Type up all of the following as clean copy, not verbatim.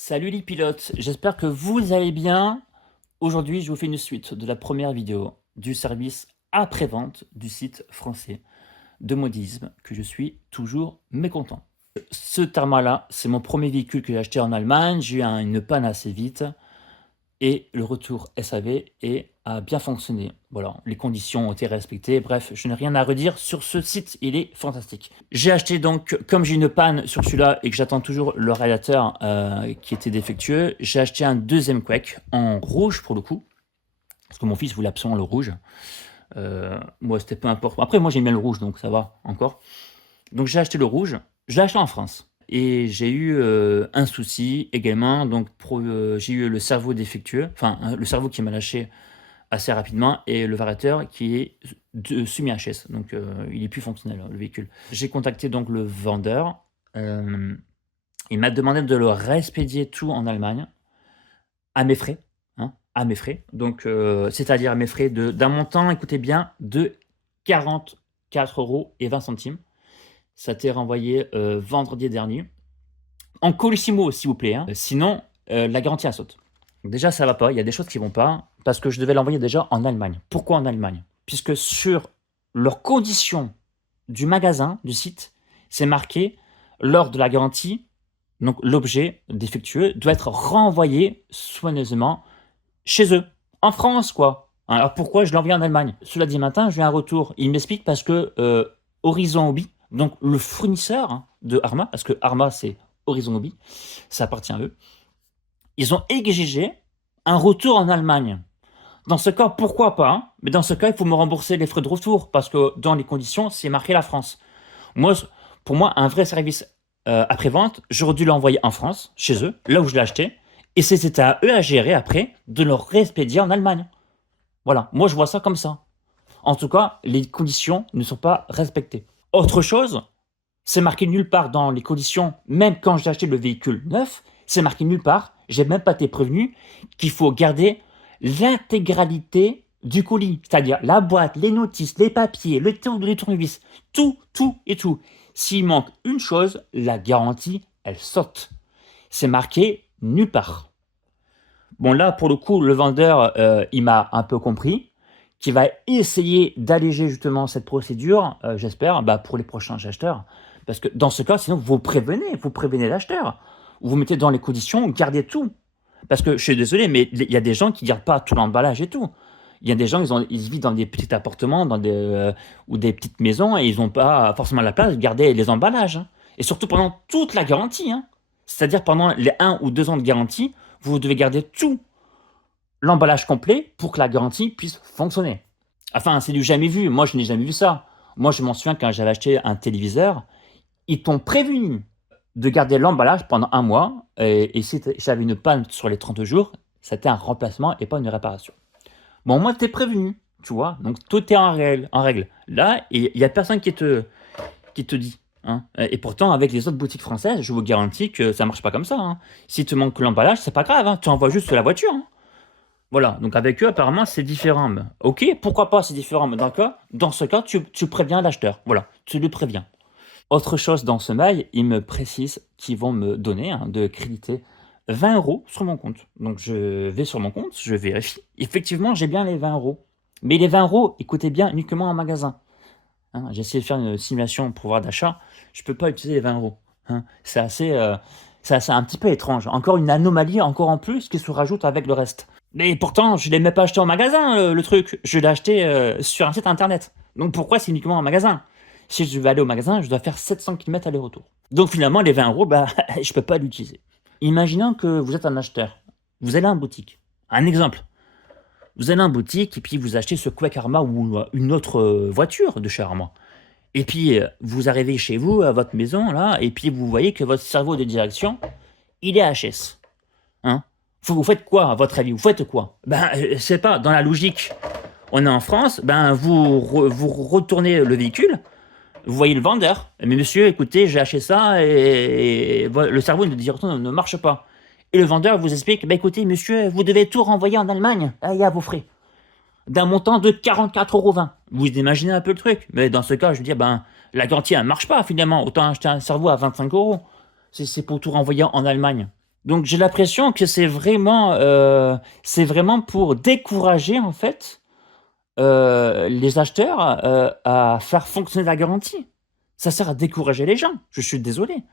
Salut les pilotes, j'espère que vous allez bien. Aujourd'hui, je vous fais une suite de la première vidéo du service après-vente du site français de modisme que je suis toujours mécontent. Ce Thermal-là, c'est mon premier véhicule que j'ai acheté en Allemagne. J'ai eu une panne assez vite et le retour SAV a bien fonctionné. Voilà, les conditions ont été respectées. Bref, je n'ai rien à redire sur ce site, il est fantastique. J'ai acheté donc, comme j'ai une panne sur celui-là et que j'attends toujours le radiateur qui était défectueux, j'ai acheté un deuxième Quake en rouge pour le coup, parce que mon fils voulait absolument le rouge. Moi, c'était peu importe. Après, moi, j'aime bien le rouge, donc ça va encore. Donc, j'ai acheté le rouge. Je l'ai acheté en France. Et j'ai eu un souci également. Donc, j'ai eu le cerveau défectueux, enfin, le cerveau qui m'a lâché assez rapidement et le variateur qui est semi-HS. Donc, il est plus fonctionnel, le véhicule. J'ai contacté donc le vendeur. Il m'a demandé de le réexpédier tout en Allemagne à mes frais. Hein, à mes frais. Donc, c'est-à-dire à mes frais d'un montant, écoutez bien, de 44,20 €. Ça t'est renvoyé vendredi dernier. En colissimo, s'il vous plaît. Hein. Sinon, la garantie elle saute. Donc déjà, ça va pas. Il y a des choses qui vont pas parce que je devais l'envoyer déjà en Allemagne. Pourquoi en Allemagne? Puisque sur leurs conditions du magasin, du site, c'est marqué lors de la garantie, donc l'objet défectueux doit être renvoyé soigneusement chez eux, en France, quoi. Alors pourquoi je l'ai envoyé en Allemagne? Cela dit matin, j'ai un retour. Il m'explique parce que Horizon Hobby, donc le fournisseur de Arma, parce que Arma c'est Horizon Hobby, ça appartient à eux, ils ont exigé un retour en Allemagne. Dans ce cas, pourquoi pas hein. Mais dans ce cas, il faut me rembourser les frais de retour, parce que dans les conditions, c'est marqué la France. Moi, pour moi, un vrai service après-vente, j'aurais dû l'envoyer en France, chez eux, là où je l'ai acheté, et c'était à eux à gérer après de le réexpédier en Allemagne. Voilà, moi je vois ça comme ça. En tout cas, les conditions ne sont pas respectées. Autre chose, c'est marqué nulle part dans les conditions, même quand j'ai acheté le véhicule neuf, c'est marqué nulle part, j'ai même pas été prévenu qu'il faut garder l'intégralité du colis, c'est-à-dire la boîte, les notices, les papiers, les tournevis, tout, tout et tout. S'il manque une chose, la garantie, elle saute. C'est marqué nulle part. Bon là, pour le coup, le vendeur, il m'a un peu compris, qui va essayer d'alléger justement cette procédure, j'espère, pour les prochains acheteurs. Parce que dans ce cas, sinon, vous prévenez l'acheteur. Vous mettez dans les conditions, gardez tout. Parce que je suis désolé, mais il y a des gens qui ne gardent pas tout l'emballage et tout. Il y a des gens, ils vivent dans des petits appartements ou des petites maisons et ils n'ont pas forcément la place de garder les emballages. Hein. Et surtout pendant toute la garantie. Hein. C'est-à-dire pendant les 1 ou 2 ans de garantie, vous devez garder tout l'emballage complet pour que la garantie puisse fonctionner. Enfin, c'est du jamais vu. Moi, je n'ai jamais vu ça. Moi, je m'en souviens quand j'avais acheté un téléviseur, ils t'ont prévenu de garder l'emballage pendant 1 mois. Et si j'avais une panne sur les 30 jours, c'était un remplacement et pas une réparation. Bon, moi, t'es prévenu, tu vois. Donc, tout est en règle. Là, il n'y a personne qui te dit. Hein. Et pourtant, avec les autres boutiques françaises, je vous garantis que ça marche pas comme ça. Hein. Si te manque l'emballage, c'est pas grave. Hein. Tu envoies juste la voiture. Hein. Voilà, donc avec eux, apparemment, c'est différent. Mais ok, pourquoi pas, c'est différent, mais dans ce cas, tu préviens l'acheteur. Voilà, tu le préviens. Autre chose dans ce mail, ils me précisent qu'ils vont me donner de créditer 20 € sur mon compte. Donc je vais sur mon compte, je vérifie. Effectivement, j'ai bien les 20 €. Mais les 20 €, écoutez bien, uniquement en magasin. Hein, j'ai essayé de faire une simulation pour pouvoir d'achat. Je ne peux pas utiliser les 20 €. Hein. C'est assez un petit peu étrange. Encore une anomalie, encore en plus, qui se rajoute avec le reste. Mais pourtant, je ne l'ai même pas acheté en magasin, le truc. Je l'ai acheté sur un site internet. Donc pourquoi c'est uniquement en magasin? Si je vais aller au magasin, je dois faire 700 km aller-retour. Donc finalement, les 20 €, je ne peux pas l'utiliser. Imaginons que vous êtes un acheteur. Vous allez en boutique. Un exemple. Vous allez en boutique et puis vous achetez ce Quake Arma ou une autre voiture de chez Arma. Et puis, vous arrivez chez vous, à votre maison, là, et puis vous voyez que votre cerveau de direction, il est HS. Hein? Vous faites quoi, à votre avis? Vous faites quoi? Je sais pas, dans la logique, on est en France, vous retournez le véhicule, vous voyez le vendeur. Mais monsieur, écoutez, j'ai acheté ça et le cerveau de direction ne marche pas. Et le vendeur vous explique, écoutez, monsieur, vous devez tout renvoyer en Allemagne, il y a vos frais. D'un montant de 44,20 €. Vous imaginez un peu le truc. Mais dans ce cas, je veux dire, la garantie, elle ne marche pas finalement. Autant acheter un cerveau à 25 €. C'est pour tout renvoyer en Allemagne. Donc j'ai l'impression que c'est vraiment pour décourager en fait, les acheteurs, à faire fonctionner la garantie. Ça sert à décourager les gens, je suis désolé.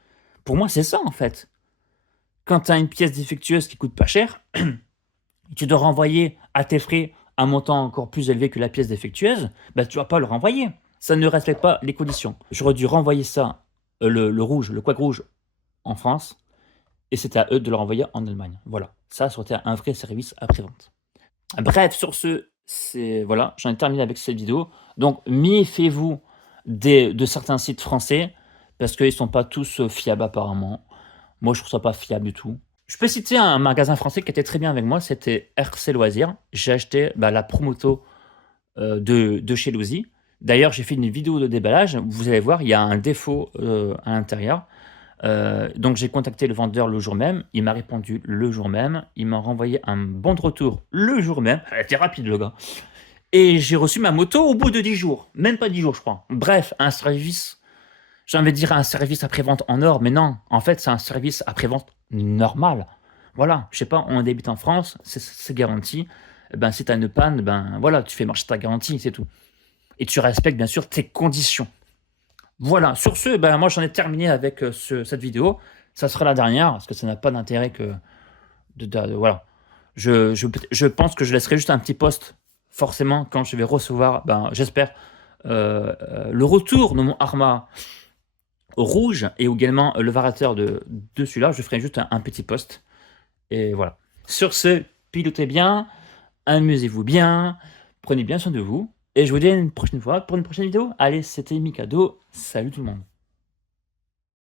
Pour moi, c'est ça en fait. Quand tu as une pièce défectueuse qui coûte pas cher, tu dois renvoyer à tes frais un montant encore plus élevé que la pièce défectueuse, bah, tu vas pas le renvoyer. Ça ne respecte pas les conditions. J'aurais dû renvoyer ça, le rouge, le couac rouge en France, et c'était à eux de le renvoyer en Allemagne. Voilà, ça aurait été un vrai service après-vente. Bref, sur ce, c'est voilà, j'en ai terminé avec cette vidéo. Donc méfiez-vous de certains sites français, parce qu'ils sont pas tous, fiables apparemment. Moi, je trouve ça pas fiable du tout. Je peux citer un magasin français qui était très bien avec moi, c'était RC Loisirs. J'ai acheté, bah, la Promoto, de chez Losi. D'ailleurs, j'ai fait une vidéo de déballage. Vous allez voir, il y a un défaut, à l'intérieur. Donc j'ai contacté le vendeur le jour même. Il m'a répondu le jour même. Il m'a renvoyé un bon de retour le jour même. Il était rapide, le gars. Et j'ai reçu ma moto au bout de 10 jours. Même pas 10 jours, je crois. Bref, un service, j'ai envie de dire un service après-vente en or, mais non. En fait, c'est un service après-vente normal. Voilà, je sais pas, on débute en France, c'est garanti. Eh ben, si tu as une panne, ben voilà, tu fais marcher ta garantie, c'est tout. Et tu respectes bien sûr tes conditions. Voilà, sur ce, ben moi j'en ai terminé avec, cette vidéo. Ça sera la dernière, parce que ça n'a pas d'intérêt que voilà. Je pense que je laisserai juste un petit post, forcément, quand je vais recevoir, ben, j'espère, le retour de mon Arma rouge et également le variateur de celui-là. Je ferai juste un petit post. Et voilà. Sur ce, pilotez bien, amusez-vous bien, prenez bien soin de vous. Et je vous dis à une prochaine fois pour une prochaine vidéo. Allez, c'était Mikado. Salut tout le monde.